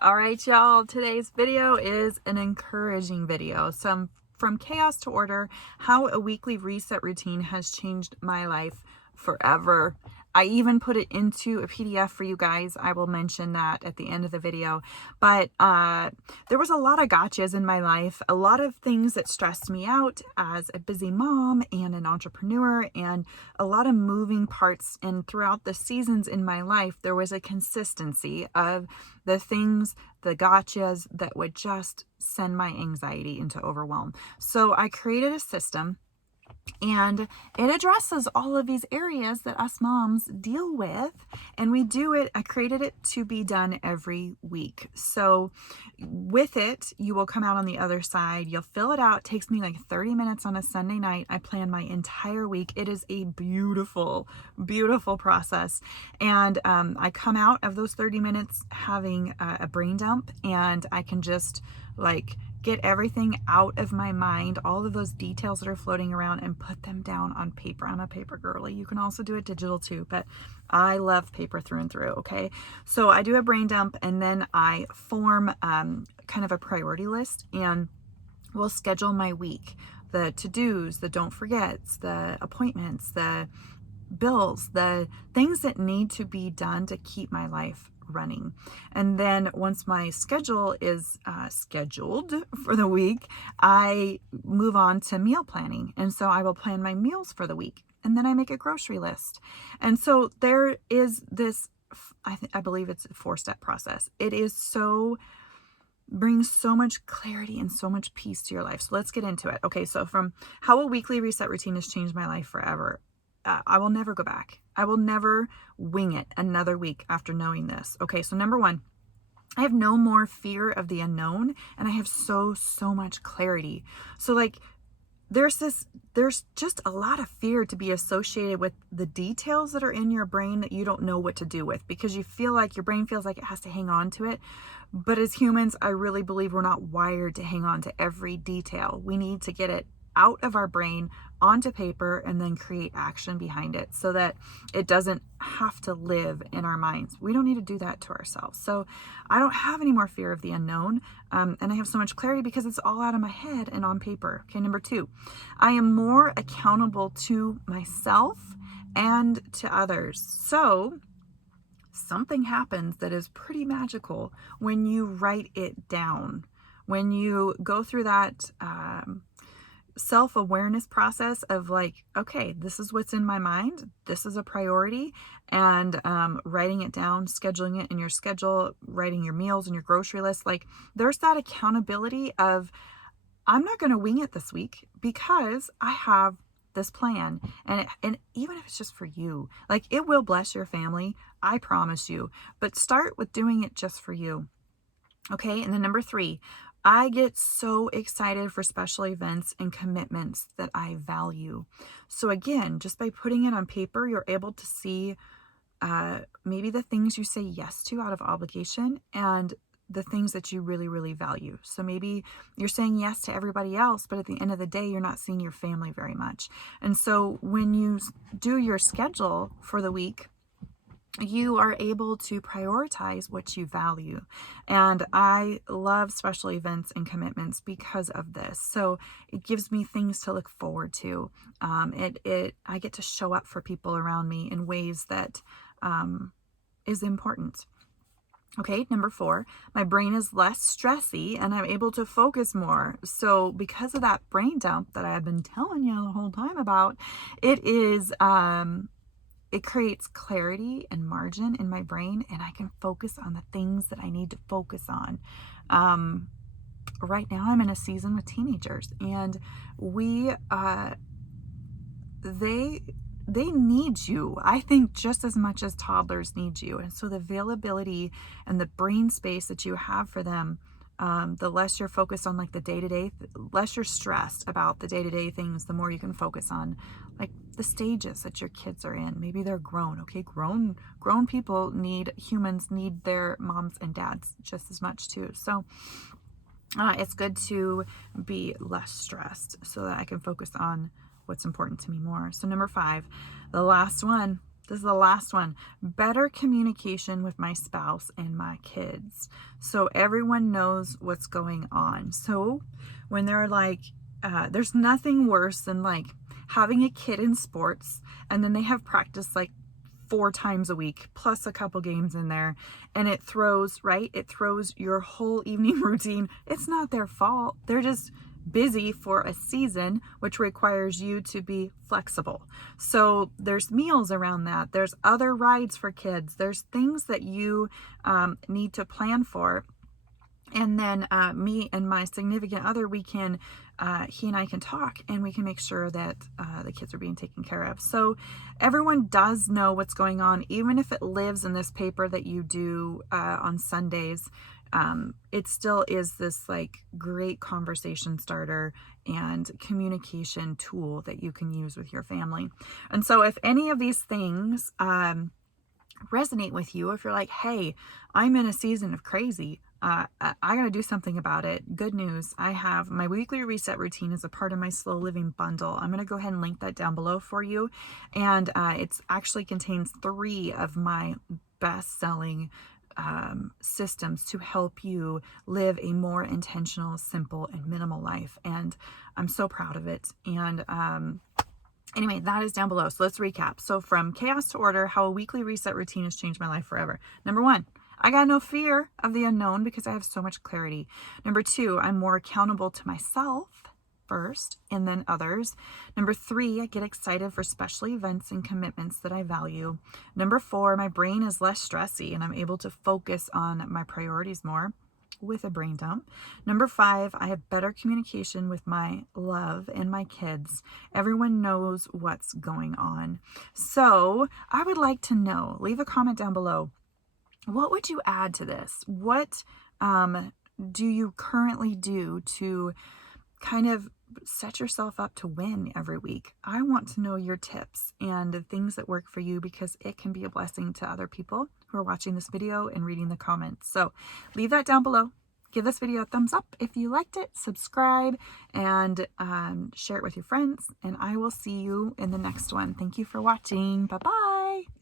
All right, y'all, today's video is an encouraging video. From chaos to order, how a weekly reset routine has changed my life forever. I even put it into a PDF for you guys. I will mention that at the end of the video. But there was a lot of gotchas in my life, a lot of things that stressed me out as a busy mom and an entrepreneur, and a lot of moving parts. And throughout the seasons in my life, there was a consistency of the things, the gotchas that would just send my anxiety into overwhelm. So I created a system, and it addresses all of these areas that us moms deal with. And we do it, I created it to be done every week. So with it, you will come out on the other side. You'll fill it out. It takes me like 30 minutes on a Sunday night. I plan my entire week. It is a beautiful, beautiful process. And I come out of those 30 minutes having a brain dump, and I can just get everything out of my mind, all of those details that are floating around, and put them down on paper. I'm a paper girly. You can also do it digital too, but I love paper through and through. Okay. So I do a brain dump, and then I form kind of a priority list, and we'll schedule my week, the to-dos, the don't forgets, the appointments, the bills, the things that need to be done to keep my life running. And then once my schedule is scheduled for the week, I move on to meal planning. And so I will plan my meals for the week, and then I make a grocery list. And so there is this, I believe it's a 4-step process. It is brings so much clarity and so much peace to your life. So let's get into it. Okay, so from how a weekly reset routine has changed my life forever. I will never go back. I will never wing it another week after knowing this. Okay, so number one, I have no more fear of the unknown, and I have so much clarity. So there's just a lot of fear to be associated with the details that are in your brain that you don't know what to do with, because you feel like your brain feels like it has to hang on to it. But as humans, I really believe we're not wired to hang on to every detail. We need to get it out of our brain onto paper and then create action behind it so that it doesn't have to live in our minds. We don't need to do that to ourselves. So I don't have any more fear of the unknown. And I have so much clarity because it's all out of my head and on paper. Okay, number two, I am more accountable to myself and to others. So something happens that is pretty magical when you write it down. When you go through that self-awareness process of okay, this is what's in my mind, this is a priority, and writing it down, scheduling it in your schedule, writing your meals and your grocery list, there's that accountability of, I'm not going to wing it this week because I have this plan. And even if it's just for you, it will bless your family, I promise you, but start with doing it just for you. Okay, and then number three, I get so excited for special events and commitments that I value. So again, just by putting it on paper, you're able to see maybe the things you say yes to out of obligation and the things that you really, really value. So maybe you're saying yes to everybody else, but at the end of the day, you're not seeing your family very much. And so when you do your schedule for the week, you are able to prioritize what you value. And I love special events and commitments because of this. So it gives me things to look forward to. I get to show up for people around me in ways that is important. Okay, number four, my brain is less stressy and I'm able to focus more. So because of that brain dump that I've been telling you the whole time about, it creates clarity and margin in my brain, and I can focus on the things that I need to focus on. Right now I'm in a season with teenagers, and they need you, I think, just as much as toddlers need you. And so the availability and the brain space that you have for them, the less you're focused on the day-to-day, less you're stressed about the day-to-day things, the more you can focus on the stages that your kids are in. Maybe they're grown. Okay, grown people humans need their moms and dads just as much too. So it's good to be less stressed so that I can focus on what's important to me more. So number five, the last one, This is the last one. Better communication with my spouse and my kids, so everyone knows what's going on. So when they're like, there's nothing worse than like having a kid in sports and then they have practice like 4 times a week plus a couple games in there, and it throws your whole evening routine. It's not their fault. They're just busy for a season, which requires you to be flexible. So there's meals around that. There's other rides for kids. There's things that you need to plan for. And then me and my significant other, he and I can talk, and we can make sure that the kids are being taken care of. So everyone does know what's going on, even if it lives in this paper that you do on Sundays. It still is this like great conversation starter and communication tool that you can use with your family. And so if any of these things resonate with you, if you're like, hey, I'm in a season of crazy, I gotta do something about it. Good news. I have my weekly reset routine as a part of my slow living bundle. I'm going to go ahead and link that down below for you. And it's actually contains 3 of my best-selling systems to help you live a more intentional, simple, and minimal life. And I'm so proud of it. And anyway, that is down below. So let's recap. So from chaos to order, how a weekly reset routine has changed my life forever. Number 1, I got no fear of the unknown because I have so much clarity. Number 2, I'm more accountable to myself first and then others. Number 3, I get excited for special events and commitments that I value. Number 4, my brain is less stressy and I'm able to focus on my priorities more with a brain dump. Number 5, I have better communication with my love and my kids. Everyone knows what's going on. So I would like to know, leave a comment down below. What would you add to this? What do you currently do to kind of set yourself up to win every week? I want to know your tips and the things that work for you, because it can be a blessing to other people who are watching this video and reading the comments. So leave that down below. Give this video a thumbs up if you liked it, subscribe, and share it with your friends. And I will see you in the next one. Thank you for watching. Bye-bye.